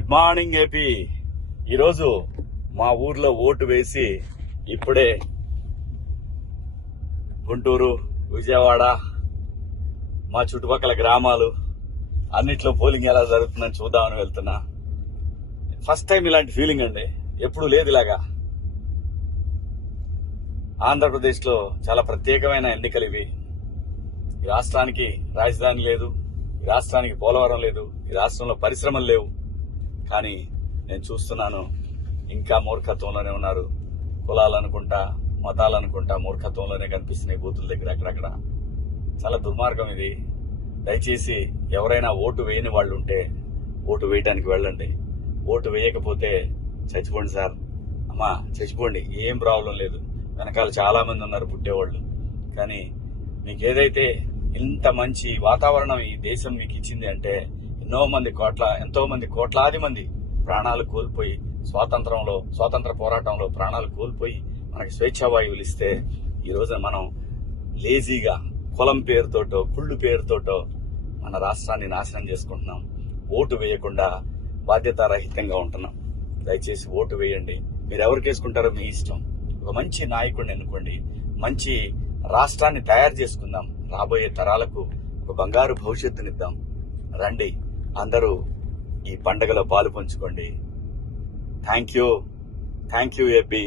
Good morning AP. ఈరోజు మా ఊర్లో ఓటు వేసి ఇప్పుడే గుంటూరు, విజయవాడ, మా చుట్టుపక్కల గ్రామాలు అన్నిట్లో పోలింగ్ ఎలా జరుగుతుందని చూద్దామని వెళ్తున్నా. ఫస్ట్ టైం ఇలాంటి ఫీలింగ్ అండి, ఎప్పుడు లేదు ఇలాగా. ఆంధ్రప్రదేశ్లో చాలా ప్రత్యేకమైన ఎన్నికలు ఇవి. ఈ రాష్ట్రానికి రాజధాని లేదు, ఈ రాష్ట్రానికి పోలవరం లేదు, ఈ రాష్ట్రంలో పరిశ్రమలు లేవు. కానీ నేను చూస్తున్నాను, ఇంకా మూర్ఖత్వంలోనే ఉన్నారు. కులాలు అనుకుంటా, మతాలు అనుకుంటా మూర్ఖత్వంలోనే కనిపిస్తున్నాయి బూతుల దగ్గర అక్కడక్కడ. చాలా దుర్మార్గం ఇది. దయచేసి ఎవరైనా ఓటు వేయని వాళ్ళు ఉంటే ఓటు వేయడానికి వెళ్ళండి. ఓటు వేయకపోతే చచ్చిపోండి సార్, అమ్మా చచ్చిపోండి, ఏం ప్రాబ్లం లేదు. వెనకాల చాలా మంది ఉన్నారు పుట్టేవాళ్ళు. కానీ మీకు ఏదైతే ఇంత మంచి వాతావరణం ఈ దేశం మీకు ఇచ్చింది అంటే, ఎంతో మంది కోట్లాది మంది ప్రాణాలు కోల్పోయి స్వాతంత్ర పోరాటంలో ప్రాణాలు కోల్పోయి మనకి స్వేచ్ఛావాయువులు ఇస్తే, ఈ రోజున మనం లేజీగా కులం పేరుతోటో కుళ్ళు పేరుతోటో మన రాష్ట్రాన్ని నాశనం చేసుకుంటున్నాం. ఓటు వేయకుండా బాధ్యతారహితంగా ఉంటున్నాం. దయచేసి ఓటు వేయండి. మీరు ఎవరికి వేసుకుంటారో మీ ఇష్టం. ఒక మంచి నాయకుడిని ఎన్నుకోండి. మంచి రాష్ట్రాన్ని తయారు చేసుకుందాం. రాబోయే తరాలకు ఒక బంగారు భవిష్యత్తునిద్దాం. రండి, అందరూ ఈ పండుగలో పాలు పంచుకోండి. Thank you AP.